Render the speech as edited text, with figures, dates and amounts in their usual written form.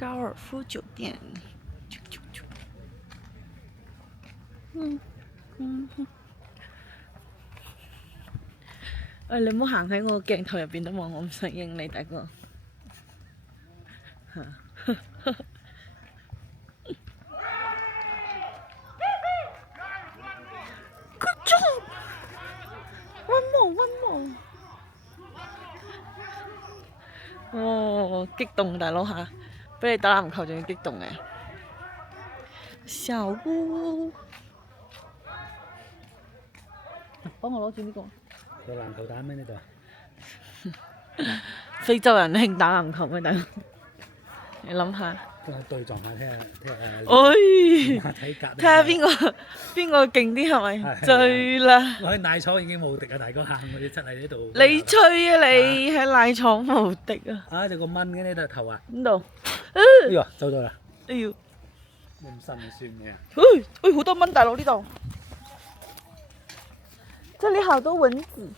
高爾夫酒店。你唔好行喺我鏡頭入邊得嘛，我唔想影你大哥。Good job! One more. 哦，激動大佬嚇，比你打籃球仲要激動嘅。小烏，幫我攞住呢個。有籃球打咩呢度？非洲人興打籃球咩大佬？你諗下。對撞下睇下。睇下邊個勁啲係咪？醉啦！我喺奶廠已經無敵啊！大哥喊我哋出喺呢度。你吹啊你喺奶廠無敵啊！啊！有個蚊嘅呢度頭啊！邊度？哎呀，走咗啦！哎呦！咁新算嘅。好多蚊大佬呢度，這裡好多蚊子。